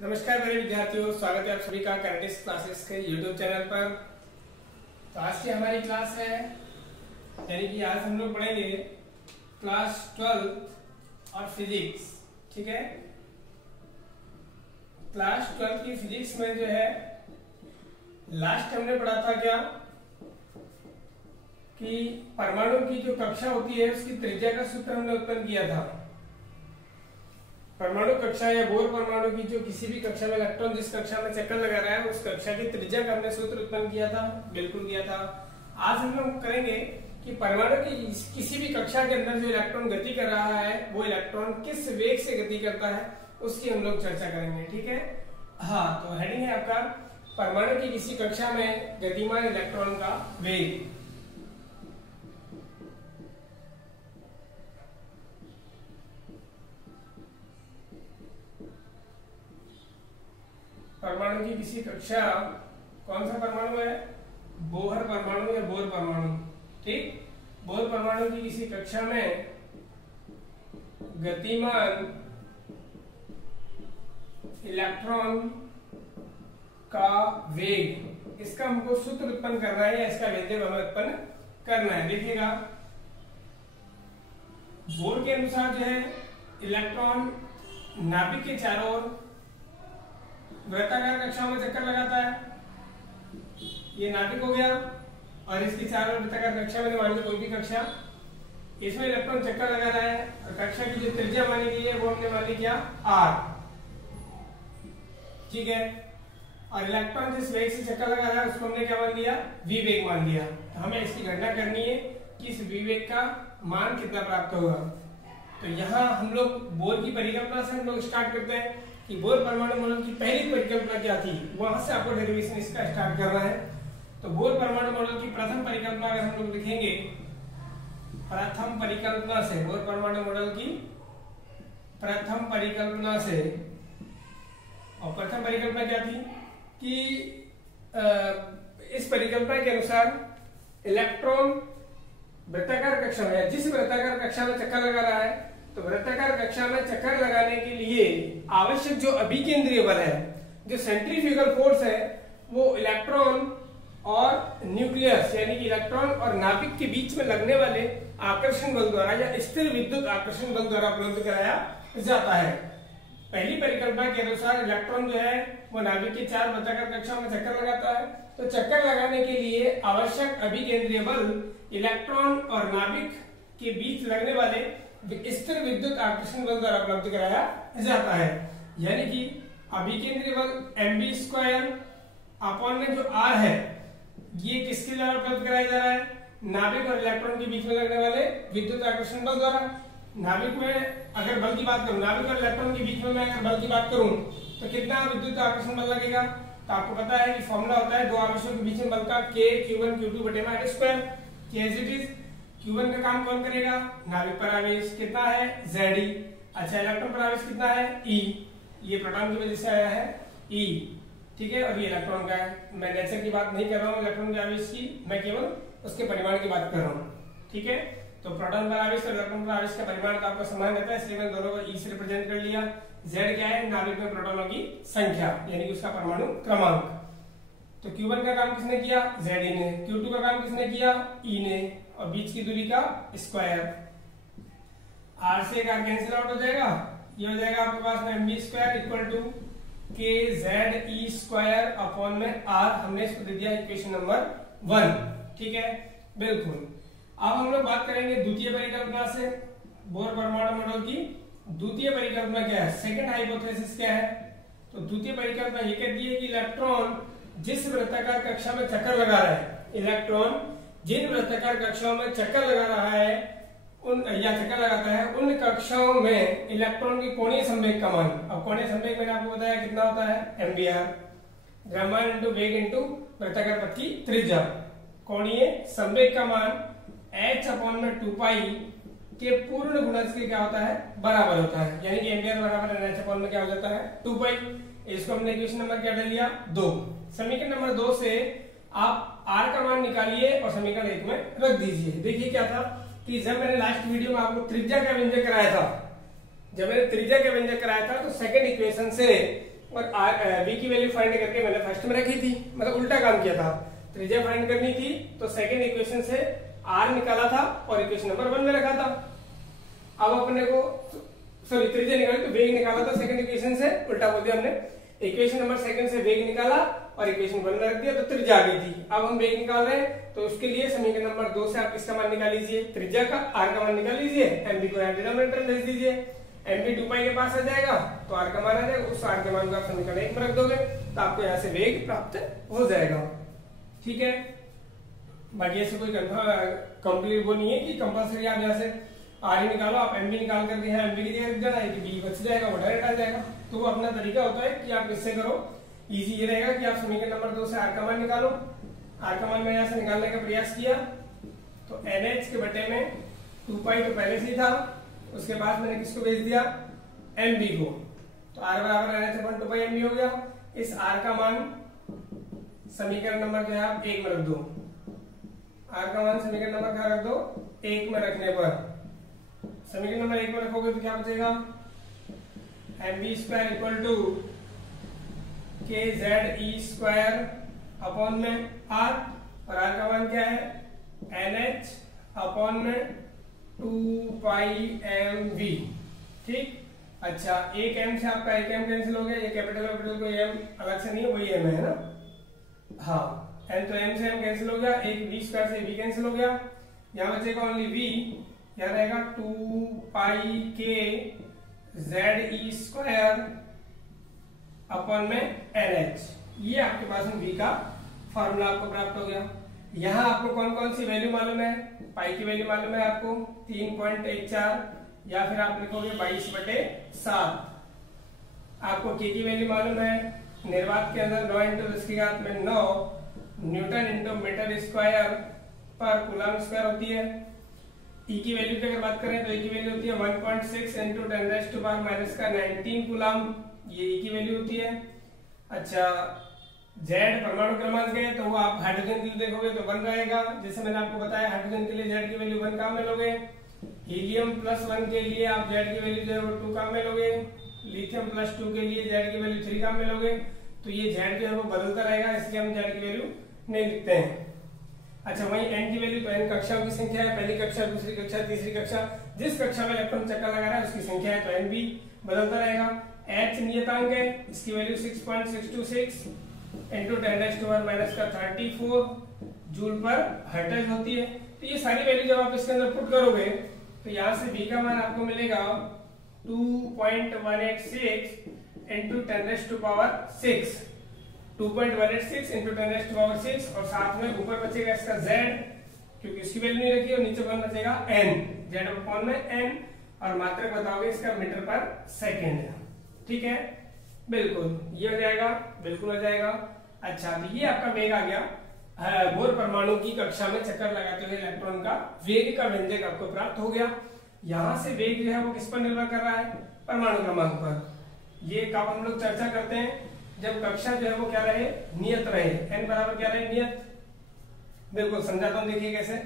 नमस्कार मेरे विद्यार्थियों, स्वागत है आप सभी का कैरेटिक्स क्लासेस के यूट्यूब चैनल पर। तो आज की हमारी क्लास है, यानी कि आज हम लोग पढ़ेंगे क्लास 12 और फिजिक्स। ठीक है, क्लास 12 की फिजिक्स में जो है लास्ट हमने पढ़ा था क्या कि परमाणु की जो कक्षा होती है उसकी त्रिज्या का सूत्र हमने उत्पन्न किया था। परमाणु कक्षा या बोर परमाणु की जो किसी भी कक्षा में इलेक्ट्रॉन जिस कक्षा में चक्कर लगा रहा है उस कक्षा की त्रिज्या का हमने सूत्र उत्पन्न किया था, बिल्कुल किया था। आज हम लोग करेंगे कि परमाणु की किसी भी कक्षा के अंदर जो इलेक्ट्रॉन गति कर रहा है वो इलेक्ट्रॉन किस वेग से गति करता है उसकी हम लोग चर्चा करेंगे। ठीक है, हाँ, तो हेडिंग है आपका परमाणु की किसी कक्षा में गतिमान इलेक्ट्रॉन का वेग। परमाणु की किसी कक्षा, कौन सा परमाणु है? बोहर परमाणु या बोर परमाणु। ठीक, बोर परमाणु की किसी कक्षा में गतिमान इलेक्ट्रॉन का वेग, इसका हमको सूत्र उत्पन्न करना है या इसका व्यंजक हमें उत्पन्न करना है। देखिएगा, बोर के अनुसार जो है इलेक्ट्रॉन नाभिक के चारों ओर वृत्ताकार कक्षाओं में चक्कर लगाता है। ये नाभिक हो गया और इसकी चारों ओर वृत्ताकार कक्षा में मान ली कोई भी कक्षा, इसमें इलेक्ट्रॉन चक्कर लगा रहा है और कक्षा की जो त्रिज्या मानी गई है वो हमने मान ली क्या? r। ठीक है, और इलेक्ट्रॉन जिस वेग से चक्कर लगा रहा है उसको हमने क्या मान लिया? v वेग मान लिया। तो हमें इसकी गणना करनी है कि इस v वेग का मान कितना प्राप्त होगा। तो यहाँ हम लोग बोर की परिकल्पना से हम लोग स्टार्ट करते हैं कि बोर परमाणु मॉडल की पहली परिकल्पना क्या थी, वहां से आपको डेरिवेशन इसका स्टार्ट करना है। तो बोर परमाणु मॉडल की प्रथम परिकल्पना अगर हम लोग लिखेंगे, प्रथम परिकल्पना से, बोर परमाणु मॉडल की प्रथम परिकल्पना से, और प्रथम परिकल्पना क्या थी कि इस परिकल्पना के अनुसार इलेक्ट्रॉन वृत्ताकार कक्षा में, जिस वृत्ताकार कक्षा में चक्कर लगा रहा है, तो वृत्ताकार कक्षा में चक्कर लगाने के लिए आवश्यक जो अभिकेंद्रीय बल है, जो सेंट्रीफ्यूगल फोर्स है, वो इलेक्ट्रॉन और न्यूक्लियस यानी कि इलेक्ट्रॉन और नाभिक के बीच में लगने वाले आकर्षण बल द्वारा या स्थिर विद्युत आकर्षण बल द्वारा उपलब्ध कराया जाता है। पहली परिकल्पना के अनुसार इलेक्ट्रॉन जो है वो नाभिक के चार वृत्ताकार कक्षाओं में चक्कर लगाता है। तो चक्कर लगाने के लिए आवश्यक अभिकेंद्रीय बल इलेक्ट्रॉन और नाभिक के बीच लगने वाले स्थिर विद्युत आकर्षण बल द्वारा उपलब्ध कराया जाता है। यानी कि अभिकेंद्रीय बल mv² अपॉन में जो r है ये किसके द्वारा उपलब्ध कराया जा रहा है? नाभिक और इलेक्ट्रॉन के बीच में लगने वाले विद्युत आकर्षण बल द्वारा। नाभिक में अगर बल की बात करूं, नाभिक और इलेक्ट्रॉन के बीच में मैं अगर बल की बात करूं तो कितना विद्युत आकर्षण बल लगेगा? तो आपको पता है कि फॉर्मूला होता है दो आवेशों के बीच में बल का k q1 q2 बटे r²। As it is q1 का काम कौन करेगा? नाभिक पर आवेश कितना है? Ze। अच्छा, इलेक्ट्रॉन पर आवेश कितना है? E। ये प्रोटॉन की वजह से आया है E। ठीक है, और ये इलेक्ट्रॉन का है। मैं नेचर की बात नहीं कर रहा हूँ इलेक्ट्रॉन के आवेश की, मैं केवल उसके परिमाण की बात कर रहा हूँ। ठीक है, तो प्रोटॉन पर आवेश और इलेक्ट्रॉन पर आवेश का परिमाण तो आपको समान रहता है, इसलिए मैंने दोनों को E से रिप्रेजेंट कर लिया। Z क्या है? नाभिक में प्रोटॉनों की संख्या यानी कि उसका परमाणु क्रमांक। तो Q1 का काम किसने किया? Ze ने। Q2 का काम किसने किया? E ने। और बीच की दूरी का स्क्वायर, r से का कैंसिल आउट हो जाएगा, ये हो जाएगा आपके पास में mv² equal to kze² upon में r। हमने इसको दे दिया इक्वेशन नंबर 1। ठीक है, बिल्कुल। अब हम लोग बात करेंगे द्वितीय परिकल्पना से, बोर परमाणु मॉडल की द्वितीय परिकल्पना क्या है? सेकंड हाइपोथेसिस क्या है? तो द्वितीय परिकल्पना ये कहती है कि इलेक्ट्रॉन जिस वृत्ताकार कक्षा में चक्कर लगा रहा है, इलेक्ट्रॉन जिन वृत्ताकार कक्षाओं में चक्कर लगा रहा है उन या चक्कर लगाता है उन कक्षाओं में इलेक्ट्रॉन की कोणीय संवेग का मान, अब कोणीय संवेग मैंने आपको बताया कितना होता है? mvr, द्रव्यमान इंटू वेग इंटू वृत्ताकार पथ की त्रिज्या। कोणीय संवेग का मान h अपॉन में 2पाई के पूर्ण गुणज के क्या होता है? बराबर होता है। यानी कि mvr बराबर h अपॉन में क्या हो जाता है? 2पाई। इसको हमने इक्वेशन नंबर क्या डाल लिया? 2। समीकरण नंबर 2 से आप r का मान निकालिए और समीकरण 1 में रख दीजिए। देखिए क्या था कि जब मैंने लास्ट वीडियो में आपको त्रिज्या का व्यंजक कराया था, जब मैंने त्रिज्या के व्यंजक कराया था तो सेकंड इक्वेशन से और v की वैल्यू फाइंड करके मैंने फर्स्ट में रखी थी, मतलब उल्टा काम किया था। त्रिज्या फाइंड करनी थी तो सेकंड इक्वेशन से r निकाला था और इक्वेशन नंबर 1 में रखा था। अब अपने को सॉरी त्रिज्या निकाली तो वेग निकाला था सेकंड इक्वेशन से, उल्टा बोल दिया हमने। इक्वेशन नंबर सेकंड से वेग निकाला और इक्वेशन 1 में रख दिया तो त्रिज्या आ गई थी। अब हम वेग निकाल रहे हैं तो उसके लिए समीकरण नंबर 2 से आप किसका मान निकाल लीजिए, त्रिज्या का, r का मान निकाल लीजिए, mv को डिनोमिनेटर में भेज दीजिए, mv 2 पाई के पास आ जाएगा तो r का मान आ जाएगा, उस r के मान को आप समीकरण 1 में रख दोगे तो आपको यहाँ से वेग प्राप्त हो जाएगा। ठीक है, बाकी ऐसे कोई कंप्लीट वो नहीं है कि कंपल्सरी आप यहाँ से r ही निकालो, आप mv निकाल करके यहाँ mv लिख देना है कि b बच जाएगा, वो डायरेक्ट आ जाएगा। तो वो अपना तरीका होता है कि आप इससे करो, इजी ये रहेगा कि आप समीकरण नंबर 2 से r का मान निकालो। r का मान मैं यहाँ से निकालने का प्रयास किया तो NH के बटे में 2 पाई तो पहले से ही था, उसके बाद मैंने किसको भेज दिया, mv को, तो r बराबर NH अपन 2 पाई mv हो गया। इस r का मान समीकरण नंबर जो है आप 1 में रख दो, r का मान समीकरण नंबर क्या रख दो, 1 में रखने पर समीकरण नंबर 1 में रखोगे तो क्या बचेगा, mv square equal to kze upon में r, और r का मान क्या है, nh अपॉन में 2 पाई mv। ठीक, अच्छा एक m से आपका एक m कैंसिल हो गया, ये कैपिटल कोई m अलग से नहीं है, वही m है ना, हाँ m तो m से m कैंसिल हो गया, एक v स्क्वायर से v कैंसिल हो गया, यहाँ बचेगा ओनली v, यहाँ रहेगा 2 पाई k ze स्क्वायर अपॉन में NH। ये आपके पास में v का फॉर्मूला आपको प्राप्त हो गया। यहाँ आपको कौन कौन सी वैल्यू मालूम है, पाई की वैल्यू मालूम है आपको 3.14 या फिर आप लिखोगे 22/7। आपको k की वैल्यू मालूम है, निर्वात के अंदर 9 × 10⁻⁹ न्यूटन इंटू मीटर स्क्वायर पर कूलम स्क्वायर होती है। E की वैल्यू की अगर बात करें तो E की वैल्यू होती है 1.6 × 10⁻⁻19 कूलम, ये E की वैल्यू होती है। अच्छा Z परमाणु क्रमांक है तो वो आप हाइड्रोजन के लिए देखोगे तो 1 रहेगा, जैसे मैंने आपको बताया हाइड्रोजन के लिए Z की वैल्यू 1 काम में लोगे, हीलियम +1 के लिए आप Z की वैल्यू जो है वो 2 काम में लोगे, लिथियम +2 के लिए Z की वैल्यू 3 काम में लोगे। तो ये Z जो है वो बदलता रहेगा, इसलिए हम Z की वैल्यू नहीं लिखते हैं। अच्छा वही n की वैल्यू तो n कक्षाओं की संख्या है, पहली कक्षा, दूसरी कक्षा, तीसरी कक्षा, जिस कक्षा में इलेक्ट्रॉन चक्कर लगा रहा है उसकी संख्या है, तो n भी बदलता रहेगा। h नियतांक है, इसकी वैल्यू 6.626 इंटू 10⁻⁻34 जूल पर हर्ट्ज होती है। तो ये सारी वैल्यू जब आप इसके अंदर पुट करोगे तो यहाँ से v का मान आपको मिलेगा 2.186 इंटू 10⁻6, 2.186 इंटू 10⁻6, और साथ में ऊपर बचेगा इसका z, क्योंकि उसकी वैल्यू नहीं रखी, और नीचे पर बचेगा n, z अपॉन में n, और मात्रक बताओगे इसका मीटर पर सेकेंड। ठीक है, बिल्कुल ये हो जाएगा, बिल्कुल हो जाएगा। अच्छा तो ये आपका वेग आ गया, बोर परमाणु की कक्षा में चक्कर लगाते हुए इलेक्ट्रॉन का वेग का व्यंजक आपको प्राप्त हो गया। यहाँ से वेग जो है वो किस पर निर्भर कर रहा है, परमाणु क्रमांक पर। ये कब हम लोग चर्चा करते हैं, जब कक्षा जो है वो क्या रहे, नियत रहे, n बराबर क्या रहे, नियत। बिल्कुल समझाता हूँ, देखिए कैसे,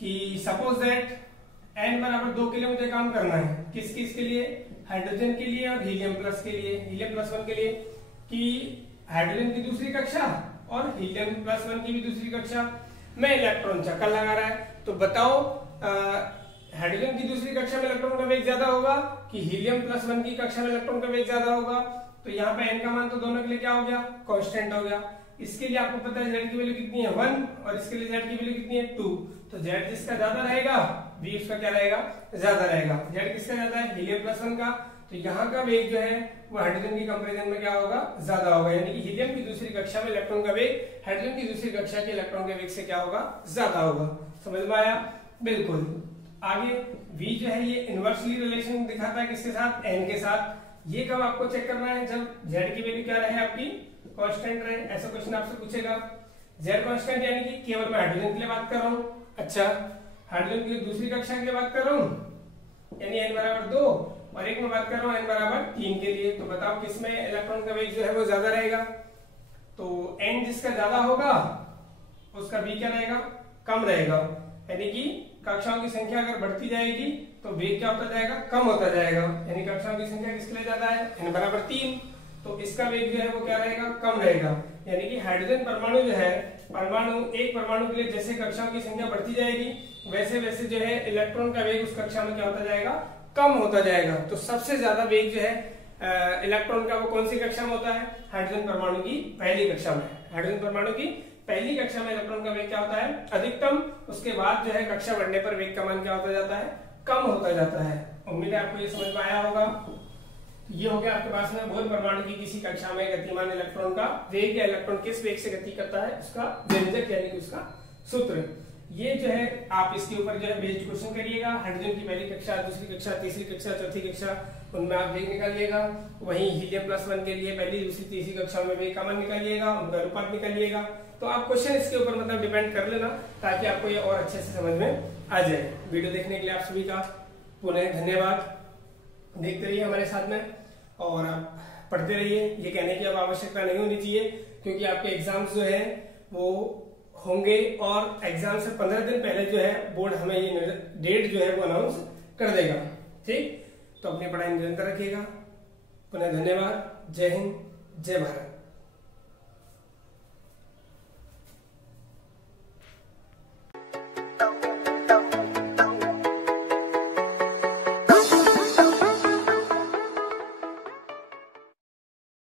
कि सपोज दैट n बराबर 2 के लिए मुझे काम करना है, किस किस के लिए, हाइड्रोजन के लिए और हीलियम प्लस के लिए, हीलियम +1 के लिए, कि हाइड्रोजन की दूसरी कक्षा और हीलियम +1 की भी दूसरी कक्षा में इलेक्ट्रॉन चक्कर लगा रहा है। तो बताओ हाइड्रोजन की दूसरी कक्षा में इलेक्ट्रॉन का वेग ज्यादा होगा कि हीलियम +1 की कक्षा में इलेक्ट्रॉन का वेग ज्यादा होगा। तो यहाँ पे n का मान तो दोनों के लिए क्या हो गया, कांस्टेंट हो गया। इसके लिए आपको पता है z की वैल्यू कितनी है 1, और इसके लिए z की वैल्यू कितनी है 2। तो z जिसका ज्यादा रहेगा v उसका क्या रहेगा, ज्यादा रहेगा। z किसका ज्यादा है, हीलियम +1 का। तो यहाँ का वेग जो है वो हाइड्रोजन की कंपैरिजन में क्या होगा, ज्यादा होगा, यानी कि हीलियम की दूसरी कक्षा में इलेक्ट्रॉन का वेग हाइड्रोजन की दूसरी कक्षा के इलेक्ट्रॉन के वेग से क्या होगा, ज्यादा होगा। समझ में आया, बिल्कुल। आगे v जो है ये इनवर्सली रिलेशन दिखाता है किसके साथ, n के साथ। ये कब आपको चेक करना है, जब z की वैल्यू क्या रहे आपकी, कांस्टेंट रहे। ऐसा क्वेश्चन आपसे पूछेगा, z कांस्टेंट यानी कि केवल मैं हाइड्रोजन के लिए बात कर रहा हूँ। अच्छा हाइड्रोजन की दूसरी कक्षा के लिए बात कर रहा हूँ, यानी n बराबर 2, और एक में बात कर रहा हूँ n बराबर 3 के लिए। तो बताओ किसमें इलेक्ट्रॉन का वेग जो है वो ज्यादा रहेगा। तो n जिसका ज्यादा होगा उसका v क्या रहेगा, कम रहेगा, यानी कि कक्षाओं की संख्या अगर बढ़ती जाएगी तो वेग क्या होता जाएगा, कम होता जाएगा। यानी कक्षाओं की संख्या किसके लिए ज्यादा है, n बराबर 3, तो इसका वेग जो है वो क्या रहेगा, कम रहेगा। यानी कि हाइड्रोजन परमाणु जो है, एक परमाणु के लिए जैसे कक्षाओं की संख्या बढ़ती जाएगी वैसे वैसे जो है इलेक्ट्रॉन का वेग उस कक्षा में क्या होता जाएगा, कम होता जाएगा। तो सबसे ज्यादा वेग जो है इलेक्ट्रॉन का वो कौन सी कक्षा में होता है, हाइड्रोजन परमाणु की पहली कक्षा में। हाइड्रोजन परमाणु की पहली कक्षा में इलेक्ट्रॉन का वेग क्या होता है, अधिकतम। उसके बाद जो है कक्षा बढ़ने पर वेग का मान क्या होता जाता है, कम होता जाता है। उम्मीद है आपको ये समझ में आया होगा। ये हो गया आपके पास में बोहर परमाणु की किसी कक्षा में गतिमान इलेक्ट्रॉन का वेग, या इलेक्ट्रॉन किस वेग से गति करता है उसका व्यंजक यानी कि उसका सूत्र। ये जो है आप इसके ऊपर जो है बेस्ड क्वेश्चन करिएगा। हाइड्रोजन की पहली कक्षा, दूसरी कक्षा, तीसरी कक्षा, चौथी कक्षा, उनमें आप वेग निकालिएगा। वहीं हीलियम +1 के लिए पहली, दूसरी, तीसरी कक्षा में वेग का मान निकालिएगा, उनका अनुपात निकालिएगा। तो आप क्वेश्चन इसके ऊपर मतलब डिपेंड कर लेना ताकि आपको ये और अच्छे से समझ में आ जाए। वीडियो देखने के लिए आप सभी का पुनः धन्यवाद। देखते रहिए हमारे साथ में और आप पढ़ते रहिए। ये कहने की अब आवश्यकता नहीं होनी चाहिए क्योंकि आपके एग्जाम्स जो है वो होंगे और एग्जाम से 15 दिन पहले जो है बोर्ड हमें ये डेट जो है वो अनाउंस कर देगा। ठीक, तो अपनी पढ़ाई निरंतर रखिएगा। पुनः धन्यवाद। जय हिंद, जय भारत।